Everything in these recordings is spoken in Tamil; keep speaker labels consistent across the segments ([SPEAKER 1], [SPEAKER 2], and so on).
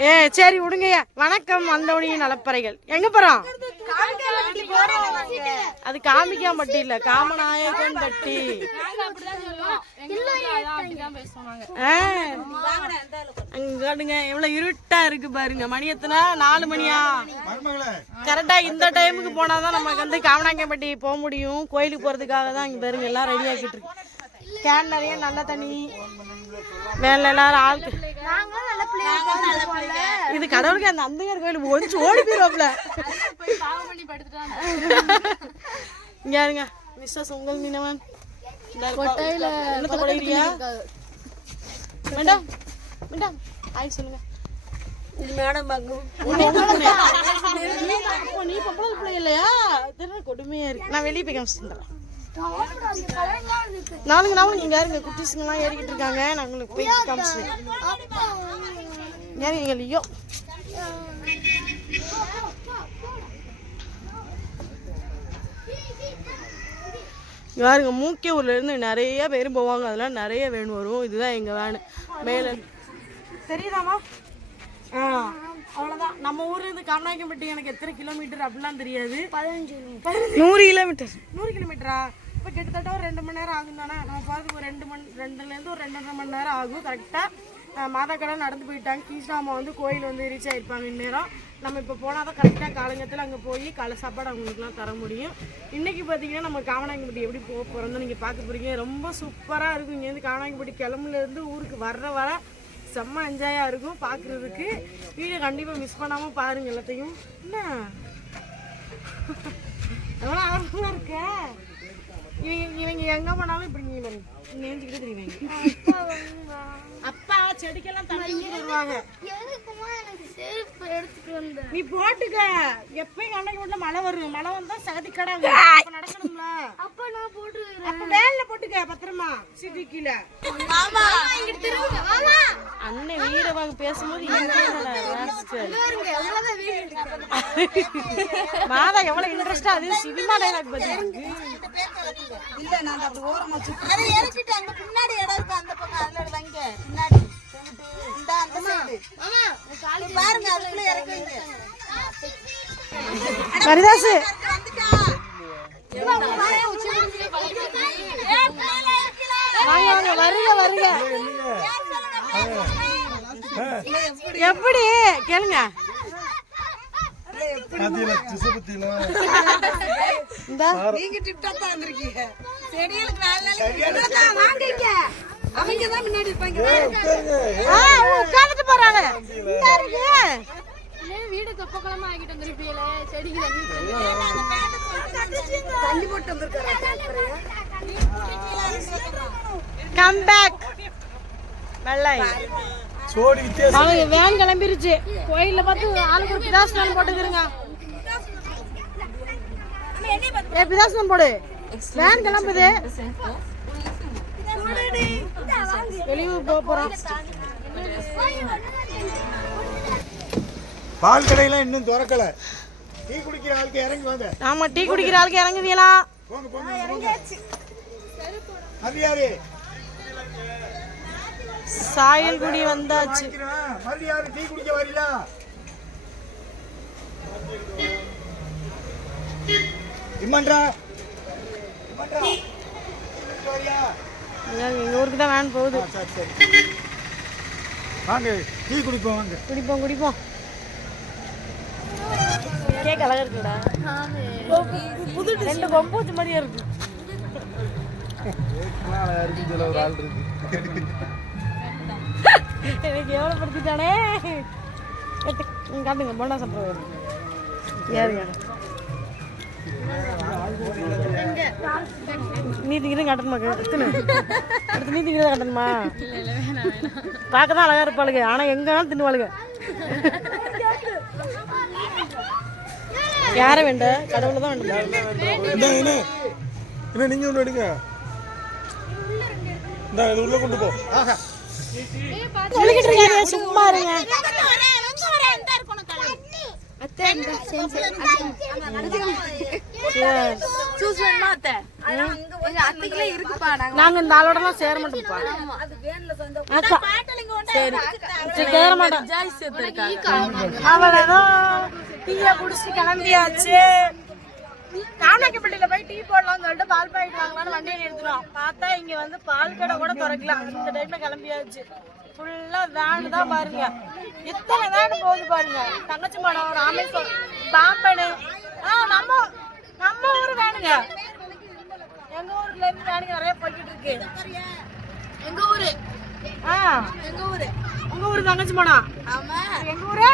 [SPEAKER 1] ஏ சரி விடுங்கய்யா. வணக்கம் வந்தவனியின் நலப்பறைகள். எங்க போறோம்? அது காமிக்காம பட்டி இல்ல காமநாயகன் பட்டி. அங்க எவ்வளவு இருட்டா இருக்கு பாருங்க. மணி எத்தனை? நாலு மணியா? கரெக்டா இந்த டைமுக்கு போனாதான் நமக்கு வந்து காமநாயக்கன்பட்டி போக முடியும். கோயிலுக்கு போறதுக்காக தான் இங்க பாருங்க எல்லாம் ரெடி ஆக்கிட்டு இருக்கு. கேன் நிறைய நல்ல தண்ணி. மேல எல்லாரும் ஆளுக்கு. இது கடவுளுக்கு அந்த அந்தங்கர் கோயில் ஒழிச்சு ஓடி போயிருவாப்ல இங்க இருங்க. மிஸ்ஸஸ் உங்கள் மீனவன் மேடம் மேடம். ஆய் சொல்லுங்க. அப்போ நீ பொம்பளை பிள்ளை இல்லையா? தெரியல கொடுமையா இருக்கு. நான் வெளியே போய் காமிச்சிட்டு நாளுங்க நாளுங்க இங்க இருங்க. குட்டிஸுங்கெல்லாம் ஏறிக்கிட்டு இருக்காங்க. நான் உங்களுக்கு போய் காமிச்சிட்டேன் ஏறிங்க லியோ. இங்க பாருங்க மூக்கியூர்ல இருந்து நிறைய பேர் போவாங்க. அதெல்லாம் நிறைய வேன் வரும். இதுதான் எங்க வேனு மேல தெரியுதாமா ஆ அவ்வளோதான் நம்ம ஊர்ல இருந்து காமநாயக்கம்பட்டி எனக்கு எத்தனை கிலோமீட்டர் அப்படிலாம் தெரியாது. நூறு கிலோமீட்டர் நூறு கிலோமீட்டரா இப்போ கிட்டத்தட்ட ஒரு ரெண்டு மணி நேரம் ஆகும் தானே? நம்ம பார்த்து ஒரு ரெண்டு மணி ரெண்டுலேருந்து ஒரு ரெண்டரை மணி நேரம் ஆகும் கரெக்டாக மாதாக்கடை நடந்து போயிட்டாங்க. கீசாமா வந்து கோயில் வந்து ரீச் ஆகிருப்பாங்க இந்நேரம். நம்ம இப்போ போனால் தான் கரெக்டாக காலங்கத்தில் அங்கே போய் காலை சாப்பாடு அவங்களுக்குலாம் தர முடியும். இன்றைக்கி பார்த்தீங்கன்னா நம்ம காமநாயக்கம்பட்டி எப்படி போக போகிறோம்னு நீங்கள் பார்க்க போகிறீங்க ரொம்ப சூப்பராக இருக்கும். இங்கேருந்து காமநாயக்கம்பட்டி கிளம்புலேருந்து ஊருக்கு வர்ற வர செம்ம என்ஜாயாக இருக்கும் பார்க்குறதுக்கு வீடியோ கண்டிப்பாக மிஸ் பண்ணாமல் பாருங்கள் எல்லாத்தையும். என்ன? எவ்வளோ ஆர்வமாக இருக்க? இவங்க இவங்க எங்கே போனாலும் இப்படி நீ பாருங்க நேஞ்சிக்கிட்டு தெரியுவாங்க அப்பா செடிக்கெல்லாம் தண்ணி ஊத்தி வருவாங்க. நீ போட்டுக்க. எப்பயும் கண்டைக்கு வீட்டுல மழை வரும். மழை வந்தா சகதி கடாங்க அப்ப நடக்கணும்ல. அப்ப வேன்ல போட்டுக்க பத்திரமா. சீட்டு கீழே. அண்ணன் வீரவாக பேசும்போது. மாதா எவ்வளவு இன்ட்ரெஸ்டா அது சினிமா டைலாக் பத்தி.
[SPEAKER 2] இல்ல நான் அப்படி ஓரமா சுத்தி பின்னாடி
[SPEAKER 1] மரிதாசு
[SPEAKER 2] வந்துட்டா
[SPEAKER 1] வாங்க. வாங்க வருக வருக. எப்படி? கேளுங்க.
[SPEAKER 2] நீங்க டிப்டா தான் வந்திருக்கீங்க. செடிகளுக்கு நாலு நாளைக்கு வாங்கிக்க அவங்க தான் முன்னாடி இருப்பாங்க.
[SPEAKER 1] ஆ உட்கார்ந்துட்டு போறாங்க இந்த இருக்கு.
[SPEAKER 3] வீடு தொப்பக்குளமா ஆகிட்டு வந்திருப்பீங்களே செடிக்கு
[SPEAKER 2] தண்ணி போட்டு வந்திருக்காரு
[SPEAKER 1] கம் பேக் வெள்ளை. அவங்க வேன் கிளம்பிருச்சு. கோயில்ல பார்த்து ஆளுக்கு ஒரு பிதாசனம் போட்டுக்கிறங்க ஏ பிதாசனம் போடு. வேன் கிளம்புது. வெளியூர் போக போறோம்.
[SPEAKER 4] பால் கடையெல்லாம் இன்னும் திறக்கல. டீ குடிக்கிற ஆளுக்கு இறங்கி வாங்க.
[SPEAKER 1] ஆமா டீ குடிக்கிற ஆளுக்கு இறங்குவீங்களா?
[SPEAKER 4] போங்க போங்க அது யாரு?
[SPEAKER 1] சாயல்குடி வந்தாச்சு.
[SPEAKER 4] மறுபடியும் யாரு? டீ குடிக்க வரீங்களா இம்மன்றா இம்மன்றா வரியா?
[SPEAKER 1] எங்க ஊருக்கு தான் வேன் போகுது.
[SPEAKER 4] ஆ, சரி சரி. வாங்க டீ குடிப்போம் வாங்க.
[SPEAKER 1] குடிப்போம் குடிப்போம். கேக் அழகா இருக்குடா. புது ரெண்டு கொம்பூச்சு மாதிரியே இருக்கு. எனக்கு எவ்வளோ படுத்திட்டானே? காட்டுங்க போண்டா சாப்பிட்றது ஏறுங்க நீ திங்கிறது காட்டணுமா? எத்தனை? அடுத்து நீ திங்கிறத காட்டணுமா? பார்க்க தான் அழகா இருப்பாளுங்க. ஆனா எங்க வேணாலும் தின்னுவாளுங்க. யார வேண்ட? கடவுளை தான் வேண்டும்
[SPEAKER 5] என்ன என்ன என்ன நீங்க ஒன்று எடுங்க. இந்த இது உள்ள கொண்டு போ.
[SPEAKER 1] சும்மா இருங்க.
[SPEAKER 3] அத்தை இந்த சேம் சேம்
[SPEAKER 1] சூஸ் வேணுமா அத்தை
[SPEAKER 3] அத்தைக்குள்ள இருக்குப்பா நாங்க
[SPEAKER 1] நாங்க இந்த ஆளோடலாம் சேர மாட்டோம்ப்பா அக்கா சரி சரி, சேர மாட்டோம் அவ்வளவுதான் டீயை குடிச்சிட்டு கிளம்பியாச்சு காமநாயக்கப்பட்டியில போய் டீ போடலாம்னு சொல்லிட்டு பால் பாக்கெட் வாங்கலாம்னு வண்டியை நிறுத்தினோம் பார்த்தா இங்க வந்து பால் கடை கூட திறக்கலாம் இந்த டைம்ல கிளம்பியாச்சு ஃபுல்லாக வேனு தான் பாருங்க. இத்தனை வேனு போகுது பாருங்க. தங்கச்சி மனம் ராமேஸ்வரம் பாம்பனு ஆ நம்ம நம்ம ஊர் வேணுங்க எங்க ஊர்ல இருந்து வேணுங்க நிறைய போய்கிட்டு இருக்கு
[SPEAKER 3] எங்க ஊரு?
[SPEAKER 1] ஆ.
[SPEAKER 3] எங்க ஊரு?
[SPEAKER 1] உங்க ஊரு தங்கச்சி மடம்
[SPEAKER 3] ஆமா.
[SPEAKER 1] எங்க ஊரு?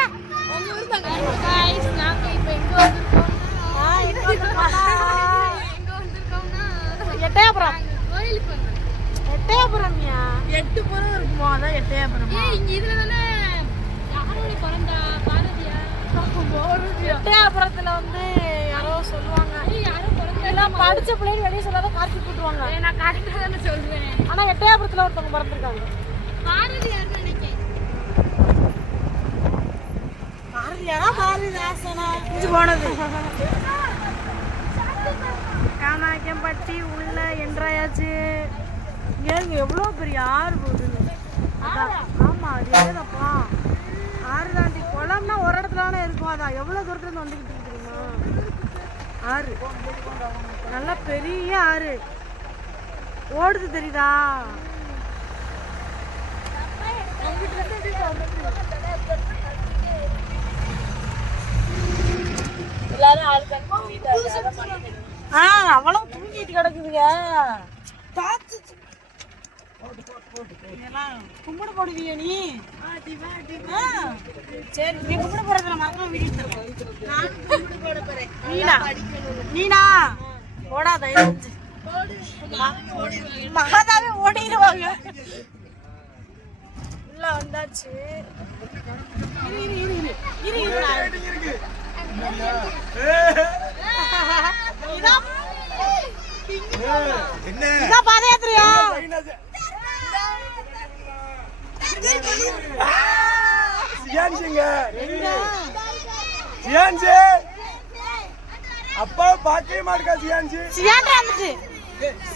[SPEAKER 3] உங்க ஊரு தங்கச்சி கைஸ் நாங்க இப்போ எங்க வந்திருக்கோம்
[SPEAKER 1] ஆ இது
[SPEAKER 3] எங்க வந்திருக்கோம்னா
[SPEAKER 1] எட்டயபுரம்.
[SPEAKER 3] கோயிலுக்கு
[SPEAKER 1] எட்டயபுரம்யா? அதான் எட்டயபுரம்
[SPEAKER 3] இங்க இதுல தானே? யாரோட பிறந்தா? பாரதியா?
[SPEAKER 1] எட்டயபுரத்துல வந்து யாரோ சொல்லுவாங்க.
[SPEAKER 3] ஏய் யாரோ பிறந்தா?
[SPEAKER 1] எல்லாம் படிச்ச பிள்ளைங்க வெளியே சொல்லாத காட்சி போட்டுருவாங்க.
[SPEAKER 3] நான் கரெக்டா தானே சொல்றேன்.
[SPEAKER 1] ஆனா எட்டயபுரத்துல ஒருத்தவங்க பிறந்திருக்காங்க.
[SPEAKER 3] பாரதி யாருன்னு நினைக்கிறேன்.
[SPEAKER 1] பாரதியாரா பாரதிதாசனா? இது போனது. காமாக்கியம்பட்டி உள்ள என்றாயாச்சு. ஏங்க எவ்வளோ பெரிய ஆறு போகுதுன்னு அதான், ஆமா அது ஏதப்பா ஆறு தாண்டி குளம்னா ஒரு இடத்துல தானே இருக்கும். அதான் எவ்வளோ தூரத்துல இருந்து வந்துக்கிட்டு இருக்கு தெரியுமா? ஆறு. நல்லா பெரிய ஆறு. ஓடுது தெரியுதா? ஆ அவளும் தூங்கிட்டு கிடக்குதுங்க. கும்பிட போடுவியா நீ? சரி நீ கும்பிட போறதுல மறக்காம வீடியோ போறேன். நீனா நீனா ஓடாத மகாதாவே ஓடிடுவாங்க. உள்ள வந்தாச்சு. இரு இரு இரு இரு.
[SPEAKER 4] என்ன
[SPEAKER 1] பாதயாத்திரையா?
[SPEAKER 5] சியான்சி அப்பா பார்க்கவே மாட்டா சியான்சி
[SPEAKER 1] சியாண்டா வந்துட்டு.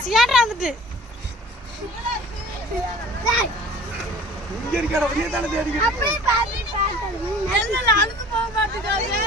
[SPEAKER 1] சியாண்டா வந்துட்டு.
[SPEAKER 5] இங்க இருக்கிற வெளியே தானே தேடிக்கிட்டு
[SPEAKER 1] அழுது போக மாட்டேங்காங்க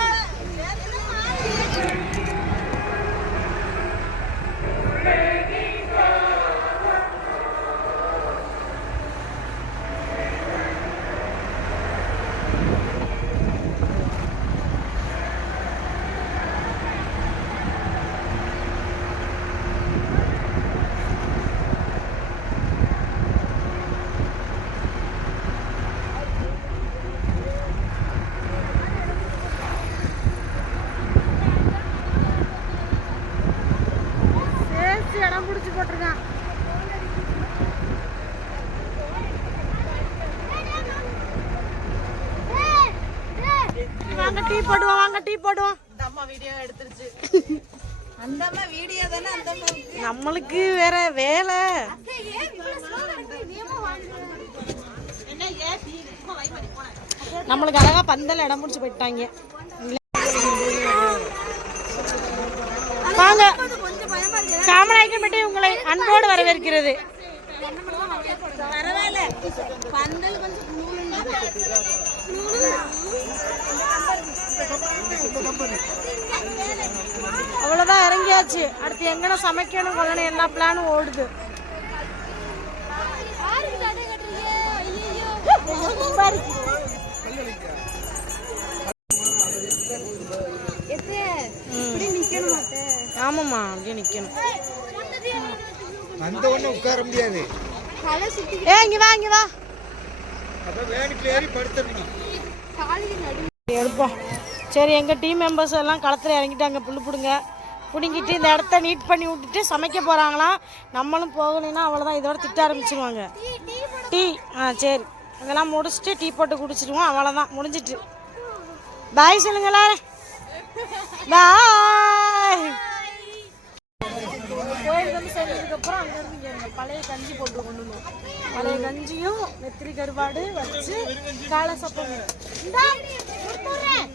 [SPEAKER 1] சேர்த்து இடம் பிடிச்சி போட்டிருக்கான் வாங்க டீ போடுவோம் வாங்க டீ போடுவோம்.
[SPEAKER 2] அம்மா வீடியோ எடுத்துருச்சு. அந்த அம்மா வீடியோ தானே அந்த
[SPEAKER 1] நம்மளுக்கு வேற வேலை. நம்மளுக்கு அழகா பந்தல் இடம் பிடிச்சி போயிட்டாங்க. வாங்க. காமநாயக்கன்பட்டி உங்களை அன்போடு வரவேற்கிறது.
[SPEAKER 2] பரவாயில்ல. பந்தல் கொஞ்சம்
[SPEAKER 1] அவ்வளோதான் இறங்கியாச்சு. அடுத்து எங்கன சமைக்கணும் கொள்ளணும் எல்லா பிளானும் ஓடுது. ஆமாம்மா அப்படியே நிற்கணும்
[SPEAKER 4] உட்கார முடியாது.
[SPEAKER 1] ஏ இங்க வா இங்க வா.
[SPEAKER 4] அப்ப வேனுக்கு ஏறி படுத்துடணும்
[SPEAKER 3] காலுக்கு நடு
[SPEAKER 1] எடுப்போம். சரி எங்கள் டீம் மெம்பர்ஸ் எல்லாம் களத்தில் இறங்கிட்டாங்க. புல் பிடுங்க. பிடுங்கிட்டு இந்த இடத்த நீட் பண்ணி விட்டுட்டு சமைக்க போகிறாங்களாம் நம்மளும் போகலைன்னா அவ்வளோதான் இதோட திட்ட ஆரம்பிச்சிருவாங்க. டீ ஆ சரி. இதெல்லாம் முடிச்சுட்டு டீ போட்டு குடிச்சிடுவோம். அவ்வளோதான் முடிஞ்சிட்டு. பாய் சொல்லுங்களா பாய் கோயிலுக்கு வந்து அங்கேருந்து இங்கே பழைய கஞ்சி போட்டு கொண்டு வந்தோம். பழைய கஞ்சியும் நெத்திரி கருவாடு வச்சு காலை சப்பம் இந்தா, கொடுத்துட்றேன்.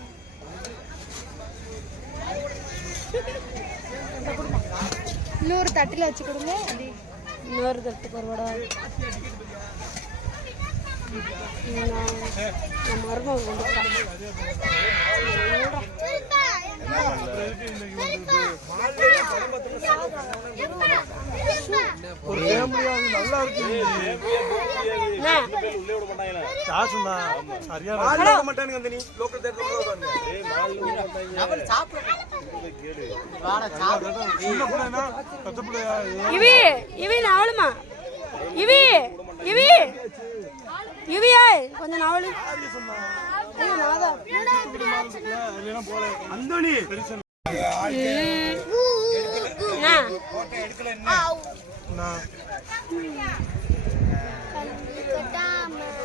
[SPEAKER 6] இன்னொரு தட்டில் வச்சு கொடுங்க
[SPEAKER 7] இன்னொரு தட்டு பரவாடா நம்ம மருமகன் கொண்டு போறான்.
[SPEAKER 4] ஒரு ஃபேமிலியா நல்லா இருக்கு
[SPEAKER 7] என்ன?
[SPEAKER 5] காசுண்ணா சரியான
[SPEAKER 4] வாங்க மாட்டானுங்க அந்த நீ. லோக்கல் தேட்டர்
[SPEAKER 5] சின்ன பிள்ளைனா பத்து பிள்ளையா?
[SPEAKER 7] இவி இவி நவளுமா இவி இவி. இவியா கொஞ்சம் நவளு ஐயோ, நாதா.
[SPEAKER 5] இல்லைன்னா போல
[SPEAKER 4] அந்தோனி
[SPEAKER 7] என்ன?
[SPEAKER 5] நான்.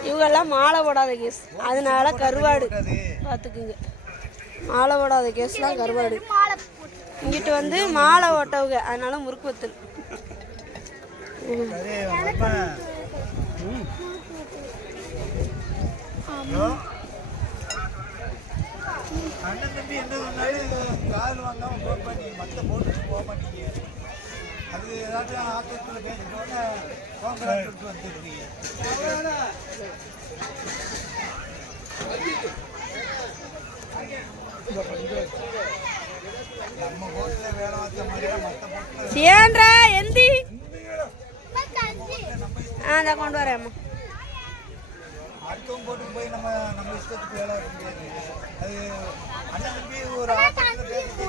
[SPEAKER 7] இவங்கெல்லாம் மாலை போடாத கேஸ் அதனால கருவாடு. பார்த்துக்குங்க மாலை போடாத கேஸ்லாம் கருவாடு. இங்கிட்டு வந்து மாலை ஓட்டவுங்க அதனால முறுக்கு வத்தல்.
[SPEAKER 4] அண்ணன் தம்பி என்ன சொன்னாலும் கால் வாங்காம போக மாட்டீங்க மத்த போட்டு போக மாட்டீங்க அது ஏதாச்சும் ஆத்தத்தில் பேசிட்டோன்னே போங்கலான்னு வந்துருக்கீங்க நம்ம போட்டில் வேலை பார்த்த மாதிரி மற்ற போட்டில்
[SPEAKER 7] சியான்றா எந்தி? ஆ அதை கொண்டு வரேன் அம்மா.
[SPEAKER 4] அடுத்தவங்க போட்டு போய் நம்ம நம்ம இஷ்டத்துக்கு வேலை பார்க்க முடியாது. அது அண்ணன் தம்பி ஒரு ஆட்டத்தில் பேசி